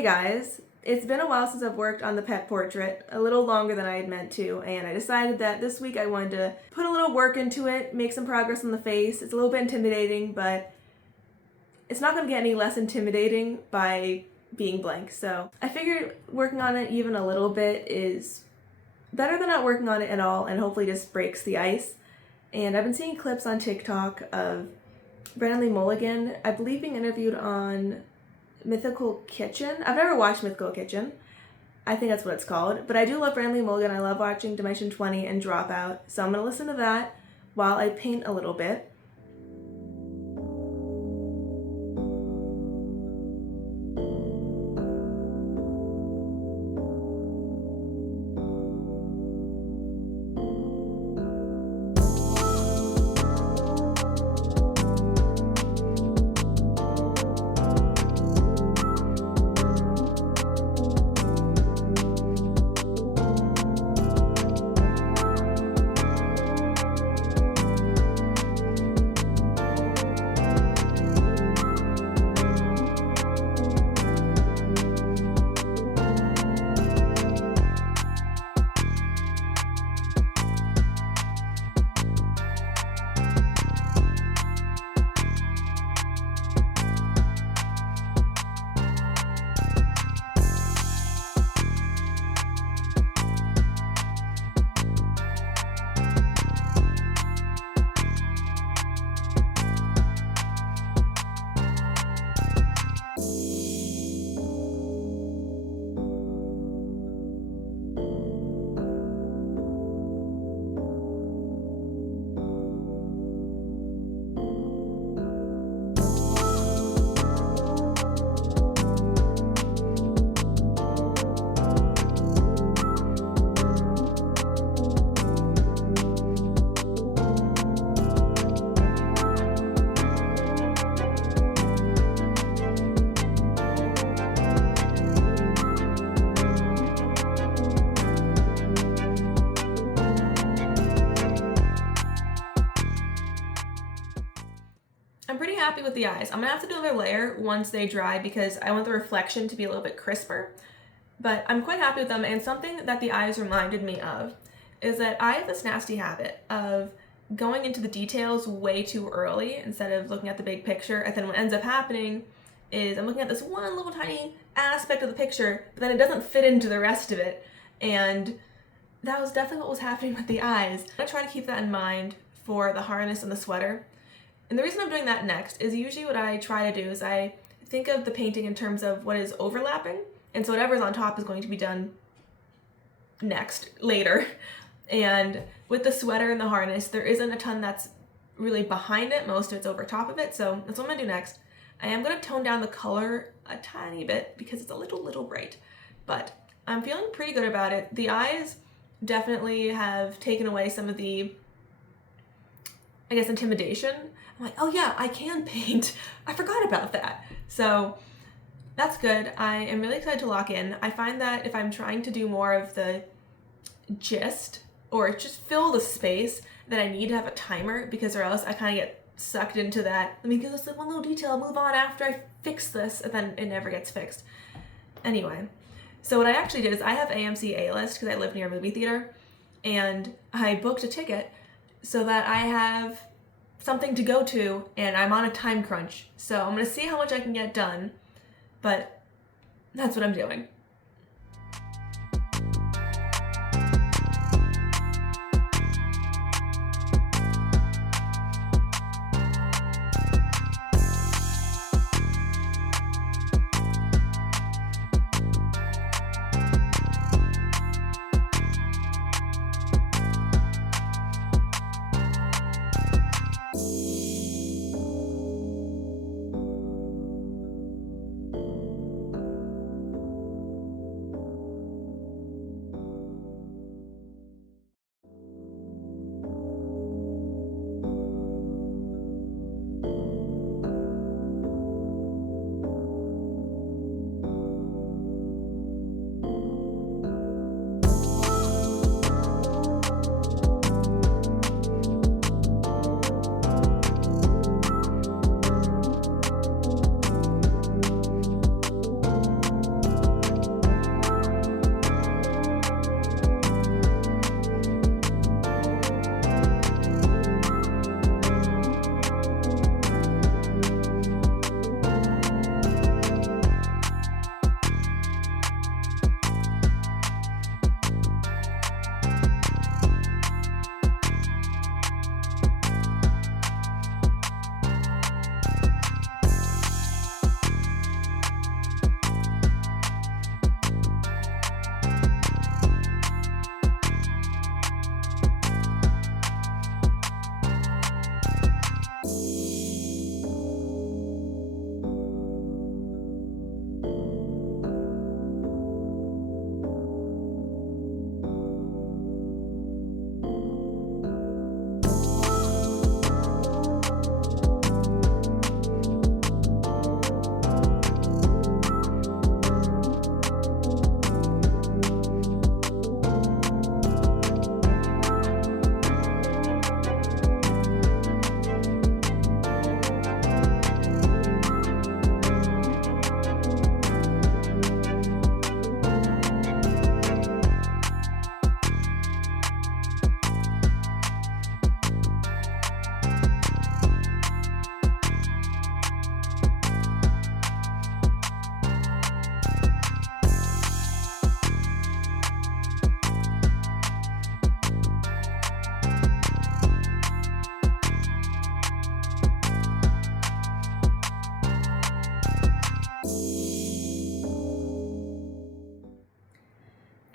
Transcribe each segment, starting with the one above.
Hey guys, it's been a while since I've worked on the pet portrait, a little longer than I had meant to, and I decided that this week I wanted to put a little work into it, make some progress on the face. It's a little bit intimidating, but it's not going to get any less intimidating by being blank, so I figured working on it even a little bit is better than not working on it at all and hopefully just breaks the ice. And I've been seeing clips on TikTok of Brandon Lee Mulligan, I believe, being interviewed on Mythical Kitchen. I've never watched Mythical Kitchen. I think that's what it's called. But I do love Brandon Lee Mulligan. I love watching Dimension 20 and Dropout. So I'm going to listen to that while I paint a little bit. I'm pretty happy with the eyes. I'm gonna have to do another layer once they dry because I want the reflection to be a little bit crisper, but I'm quite happy with them. And something that the eyes reminded me of is that I have this nasty habit of going into the details way too early instead of looking at the big picture, and then what ends up happening is I'm looking at this one little tiny aspect of the picture, but then it doesn't fit into the rest of it, and that was definitely what was happening with the eyes. I'm gonna try to keep that in mind for the harness and the sweater. And the reason I'm doing that next is usually what I try to do is I think of the painting in terms of what is overlapping, and so whatever's on top is going to be done next, later. And with the sweater and the harness, there isn't a ton that's really behind it. Most of it's over top of it, so that's what I'm gonna do next. I am gonna tone down the color a tiny bit because it's a little bright, but I'm feeling pretty good about it. The eyes definitely have taken away some of the, I guess, intimidation. I'm like, oh yeah, I can paint. I forgot about that. So that's good. I am really excited to lock in. I find that if I'm trying to do more of the gist or just fill the space, that I need to have a timer, because or else I kind of get sucked into that. Let me give this one little detail, move on after I fix this, and then it never gets fixed. Anyway, so what I actually did is I have AMC A-List because I live near a movie theater, and I booked a ticket so that I have something to go to, and I'm on a time crunch. So I'm gonna see how much I can get done, but that's what I'm doing.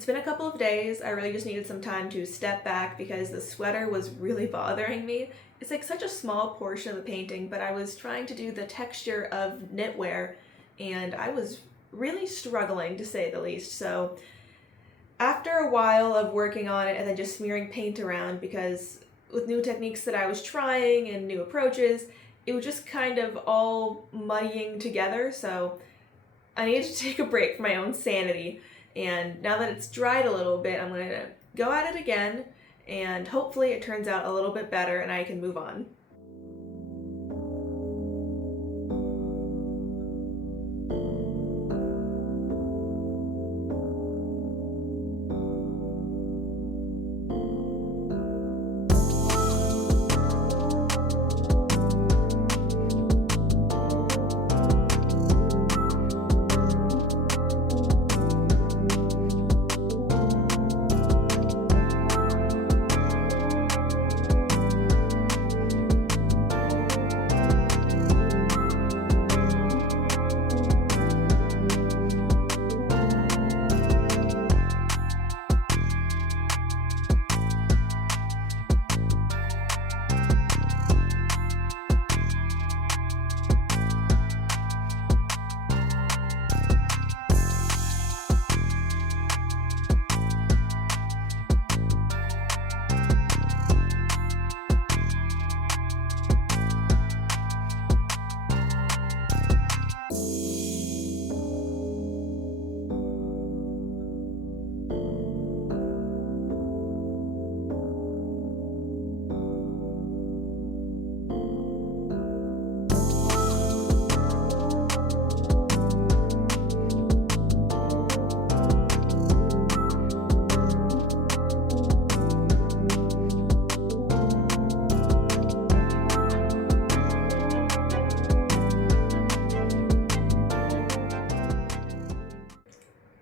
It's been a couple of days. I really just needed some time to step back because the sweater was really bothering me. It's like such a small portion of the painting, but I was trying to do the texture of knitwear and I was really struggling, to say the least. So after a while of working on it and then just smearing paint around, because with new techniques that I was trying and new approaches, it was just kind of all muddying together, so I needed to take a break for my own sanity. And now that it's dried a little bit, I'm going to go at it again, and hopefully it turns out a little bit better and I can move on.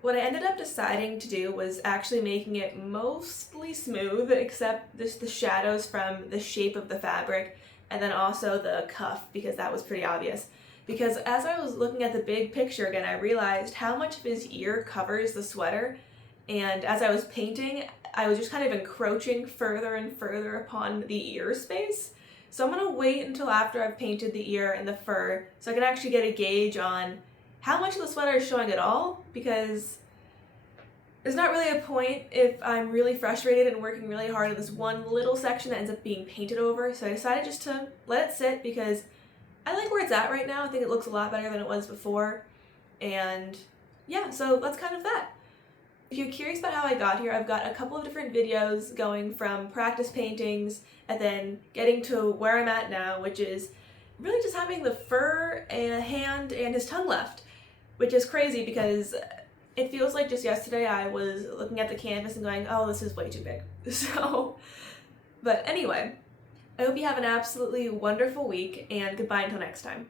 What I ended up deciding to do was actually making it mostly smooth, except just the shadows from the shape of the fabric, and then also the cuff, because that was pretty obvious. Because as I was looking at the big picture again, I realized how much of his ear covers the sweater, and as I was painting, I was just kind of encroaching further and further upon the ear space. So I'm gonna wait until after I've painted the ear and the fur so I can actually get a gauge on how much of the sweater is showing at all, because there's not really a point if I'm really frustrated and working really hard on this one little section that ends up being painted over. So I decided just to let it sit because I like where it's at right now. I think it looks a lot better than it was before. And yeah, so that's kind of that. If you're curious about how I got here, I've got a couple of different videos going from practice paintings and then getting to where I'm at now, which is really just having the fur and hand and his tongue left, which is crazy because it feels like just yesterday I was looking at the canvas and going, oh, this is way too big. So, but anyway, I hope you have an absolutely wonderful week, and goodbye until next time.